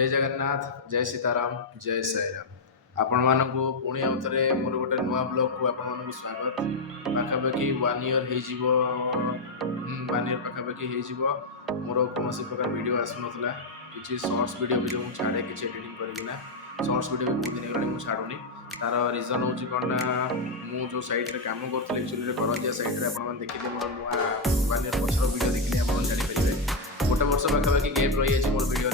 जय जगन्नाथ जय सीताराम जय साईराम आपण मानकु पुणी आउ थे मोर गोटे नुआ ब्लॉग को आपण मानकु स्वागत पाखापाखि 1 ईयर हो 1 ईयर पाखापाखि हो मोर कौन प्रकार वीडियो आसुनला किसी शॉर्ट्स वीडियो भी जो छाड़े किसी एडिटिंग करना शॉर्ट्स वीडियो भी बहुत दिन हो छाड़ूनी तार रिजन हूँ कौन ना मु जो साइट रे काम करी एक्चुअली करंजिया साइट रे आप देखिए मोर नुआ 1 ईयर पछर वीडियो देखिए आप जानीपारे गोटे वर्ष पाखापाखि गैप रही है मोर वीडियो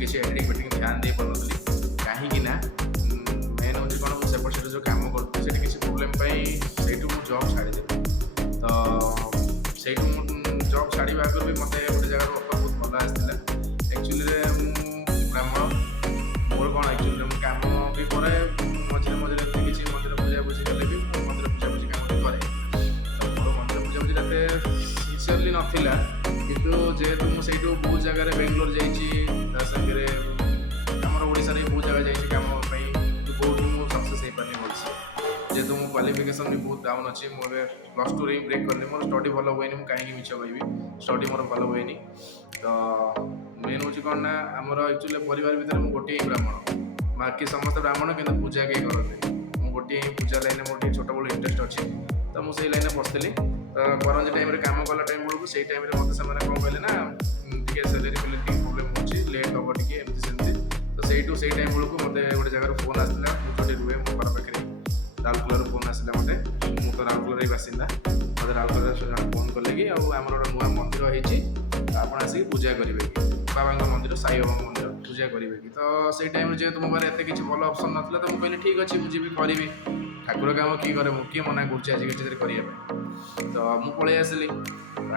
किसी एडिटिंग फेडिंग ध्यान दे पार्टी कहीं मेन हूँ कौन मुझे सेपट जो कम करूँ किसी प्रोब्लेम से जॉब छाड़देली तो से जॉब छाड़ा आगे भी मत गोटे जगह ऑफर बहुत भल आसाला एक्चुअली ब्राह्मण मोर कौन एक्चुअली कम भी कै मझे मझे किसी मंदिर पूजा पूजी कले भी मंदिर पूजा पूजी कम कै तो मोर मंदिर पूजा पूजी एते सिंसियरली नाला कितु जेहेतु मुझे बहुत जगह बेंगलोर जाइए आमर ओडिशा रे बहुत जगह जाइए कम कौटी मुझे सक्सेस हो पारे भलसे जेहेतु मो क्वालिफिकेशन भी बहुत डाउन अच्छी मुझे +2 रे ब्रेक करनी मोर स्टडी भल हुए कहीं मिछ कह स्टडी मोर भल हुए तो मेन हूँ कौन ना आमर एक्चुअली परिवार भितर मुझे गोटे ही ब्राह्मण बाकी समस्त ब्राह्मण कि पूजा कहीं करते मुझे गोटे पूजा लाइन मोटे छोट बड़ इंटरेस्ट अच्छी तो मुझे लाइन पशि करंज टाइम कम कला टाइम बेलू से टाइम मतलब से कौन कहले ना टे सैलरी फिलरी प्रोब्लेम हो लेट हम टी एमती सेमती तो से टाइम बेलू मत गोटे जगह फोन आसाला मुझे रुहे मो घर पाखे राउरकेला फोन आसाला मत मुझे तो राउरकेला बासिंदा मत राउरकेला फोन कले कि आमर गोटे नुआ मंदिर होती आप आसिक पूजा करेंगे बाबा मंदिर साई बाबा मंदिर पूजा करेंगे कि तो से टाइम जेहतु मो पास एत किसी भल ऑप्शन नाला तो मुझे कहली ठीक अच्छे मुझे भी करी ठाकुर काम किए करे किए मना कर करने तो मुझे पलि आसली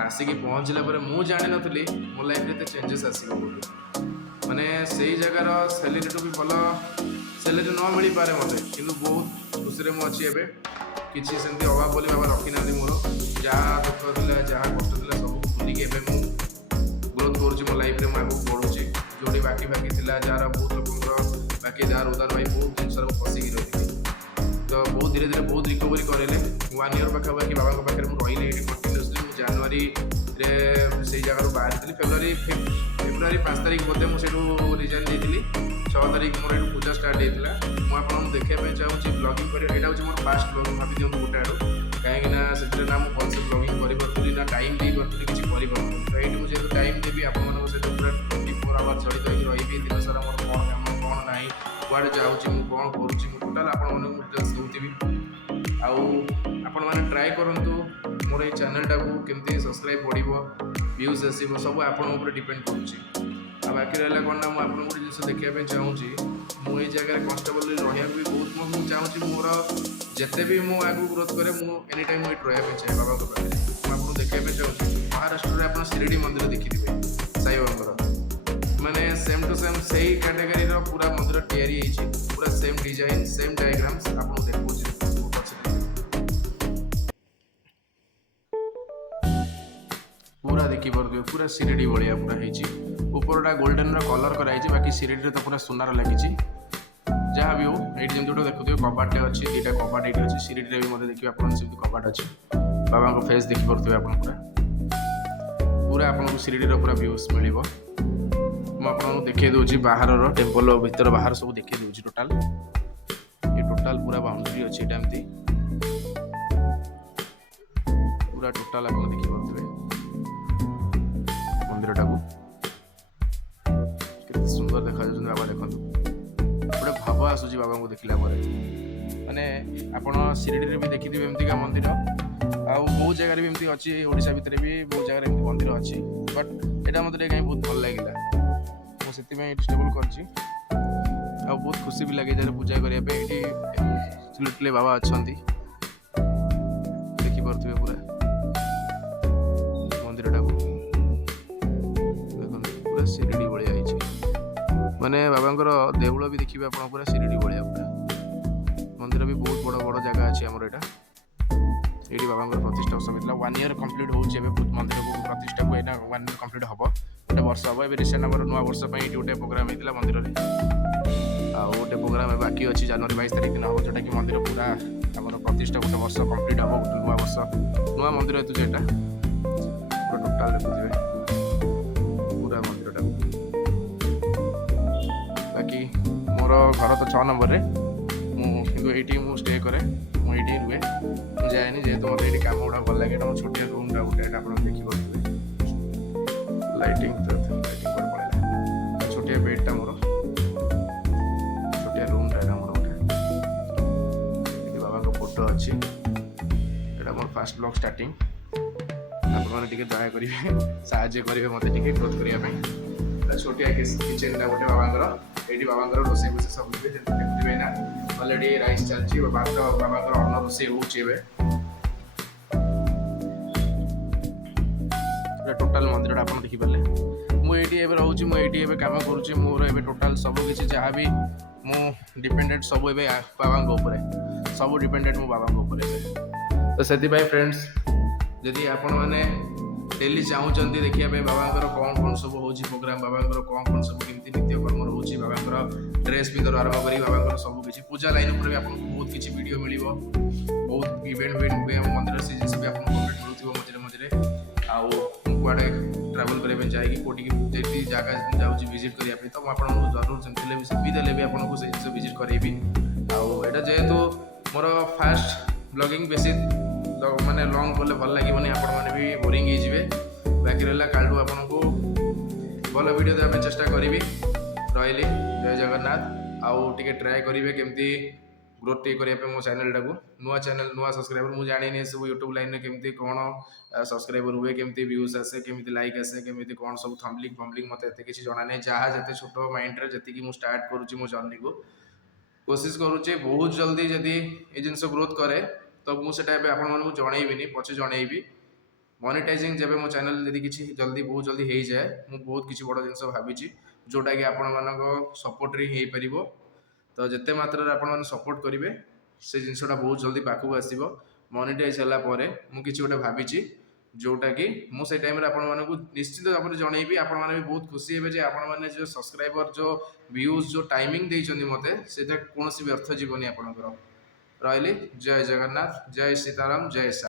आसिक पहुँचला मुझे जानी नी मो लाइफ में चेंजेस आसो माने से जगार सैलरी भी भल सैलरी न मिल पारे मत कि बहुत खुशी में अच्छी एवं किसी सेमती अभाव बोली बाबा रखी ना मोर जहाँ दुख था जहाँ कष्ट था सब भूलिकी ग्रोथ करुँच मो लाइफ में आगे बढ़ुची जो बाकी बाकी थी जार बहुत लोक बाकी जार उदार भाई बहुत जिन फसिकी रही तो बहुत धीरे धीरे बहुत रिकवरी करेले 1 ईयर पाखापाखि बाबा पाखे मुझे रही कंटिन्यूसली जनवरी से जगह बाहर थी फेब्रुआरी 5 तारीख बोधे मुझे रिजाइन देती 6 तारीख मोर पूजा स्टार्ट होता मुझे देखा चाहूँगी ब्लॉगिंग कर यहाँ हूँ मोर फास्ट ब्लॉग भाभी दिखाँ गोटे आड़ू कहीं से ना मुझे भलसे ब्लॉगिंग करी ना टाइम भी करी किसी करें तो ये मुझे टाइम देवी आप पूरा 24 आवर्स जड़ित रही दिन सारा मोर कौन कम कौन ना कुआड़े जाऊँगी कौन करुँची टोटाल आपी आपण ट्राए करूँ मोर ये चैनल टाक केमती सब्सक्राइब बढ़ो व्यूज आसो सब आप डिपेंड करुँच बाकी रहा कौन ना मुझे गोटे जिन देखा चाहूँगी मुझे जगह कन्स्टेबल रहा भी बहुत मुझे चाहूँगी मोर जिते भी मुझे आगे ग्रोथ करे मुझे एनी टाइम ये रहा चाहे बाबा पाखे मुझे देखा चाहूँगी महाराष्ट्र में आप शिरडी मंदिर देखिए साई बाबा माने सेम टू सेम से कैटेगरी पूरा मंदिर तैयारी पूरा सेम डिजाइन सेम डायग्राम्स आपको देखो पूरा देखी पारे पूरा सिरिडी भाया पूरा होपरटा गोल्डन कलर कराई बाकी सिरिडी तो पूरा सुनार लगी जहाँ भी हो ये जमी गोटे देखुए कबाटे अच्छी 2टा कबाट ये अच्छी सिरिडी भी मतलब देखिए आपसे कबाट अच्छी बाबा को फेस देखी पारे आप पूरा आपको सिरिडी पूरा व्यूज मिल मुझे देखे दूसरी बाहर टेम्पल भीतर बाहर सब देखे दूसरी टोटाल ये टोटाल पूरा बाउंड्री अच्छी एमती पूरा टोटाल आप देखी पारे मंदिर टाक के सुंदर देखा बाबा देखो गोटे भाव आसूँ बाबा को देखला माने आपड़ शिरडी भी देखिए एमतीका मंदिर आ बहुत जगह भी एमती अच्छी ओडिशा भितर भी बहुत जगह एमती मंदिर अच्छी बट यहाँ मतलब कहीं बहुत भल लगे से स्टेबल कर बहुत खुशी भी लगे जब पूजा करने ये बाबा अच्छा देखिपे पूरा मंदिर टाक देख पूरा शिरडी भाया माने बाबांकर देउल भी देखिए आप पूरा शिरडी भाया पूरा मंदिर भी बहुत बड़ बड़ जगह अच्छी आमर यहाँ ये बाबा प्रतिष्ठा उत्सव होता 1 ईयर कम्प्लीट होचे मंदिर को प्रतिष्ठा को 1 ईयर कम्प्लीट हम गोटे वर्ष हम ए रिसेंट आम नुआ वर्ष ये गोटे प्रोग्राम होता मंदिर में आ गोटे प्रोग्राम बाकी अच्छी जनवरी 22 तारीख दिन हम जोटा कि मंदिर पूरा आम प्रतिष्ठा गोटे वर्ष कम्प्लीट हम गोटे नुआ वर्ष नुआ मंदिर हेतु जेटा टोटाल देखुए पूरा मंदिर घर तो 6 नंबर मुझे ये स्टे करे मुझे रुए जाए जेहेतु मतलब ये कम गुड़ा भल लगे मोर छोटिया रूमटा गोटे आप देखिए लाइटिंग पड़ा छोटिया बेडटा मोर छोटिया रूमटा मोर गोटे बाबा को फोटो अच्छी यहाँ मोर फास्ट ब्लॉग स्टार्टिंग आपने दया करेंगे साहय करेंगे मत ग्रोथ करने छोटिया किचेनटा गोटे बाबा ये बाबा रोसे बोसे सब देखिए ना अलरेडी राइस चलती भात बाबा अन्न रोसे हो टोटाल मंदिर आप देखिपारे मुझे रोचे मुझे कम करुँच मोर ए टोटाल सब किसी जहाँ भी मु डिपेंडेंट सब बाबा सब डिपेंडेंट मो बाबा तो से फ्रेंड्स जदि आपण मैंने डेली चाहूँगी देखिए बाबा कौन कौन सब हो प्रोग्राम बाबा कौन कौन सब कमी नित्यकर्म रोचे बाबा ड्रेस पिंधर आरम्भ कर बाबा सब किसी पूजा लाइन पर भी आपको बहुत किसी वीडियो मिल बहुत इवेंट भी मंदिर से जिन भी आपको अपडेट मिलूँ मझे मझे आड़े ट्रावेल करने जाए कौटी जगह जाऊँगी विजिट करने तो आपको जरूर जमी भी देले भी आपको से जिन विजिट करेबी आटा जेहेतु मोर फास्ट ब्लॉगिंग बेसी माने लॉन्ग कले भल लगे आपण भी बोरिंग हो बाकी रहा कालू आपको भल वीडियो देवाई चेष्टा करी रही जय जगन्नाथ आउ टे ट्राए करेंगे केमती ग्रोथ टे करने मो चैनल चैनल नुआ सब्सक्राइबर मुझे जानी सब यूट्यूब लाइन में केमती कौन सब्सक्राइबर हुए केमती व्यूज आसे केमती लाइक आसे केमती कौन सब थम्बलिंग फम्बलिंग मत एत किसी जना नहीं जहाँ जिते छोट माइंड जी मुझे स्टार्ट करुँची मो जर्नी को कोशिश करुचे बहुत जल्दी जदि ये जिनस ग्रोथ करे तो मुझे आपको जनईबी पचे जनईबी मोनेटाइजिंग जब मो चैनल यदि किसी जल्दी बहुत जल्दी हो जाए मुझे बहुत किसी बड़ जिन भावी जोटा कि आपण मान सपोर्ट हो पार तो जिते मात्रा आप सपोर्ट करेंगे से जिनसा बहुत जल्दी पाखक आसो मोनेटाइज है मुझे गोटे भावी जोटा कि मुझे टाइम आपको निश्चित भाव में जनईबी आपण मैंने भी बहुत खुशी हे आपण मैंने जो सब्सक्राइबर जो व्यूज जो टाइमिंग देते मत से कौन भी अर्थ जीवन आपंकर रही जय जगन्नाथ जय सीताराम जय सा।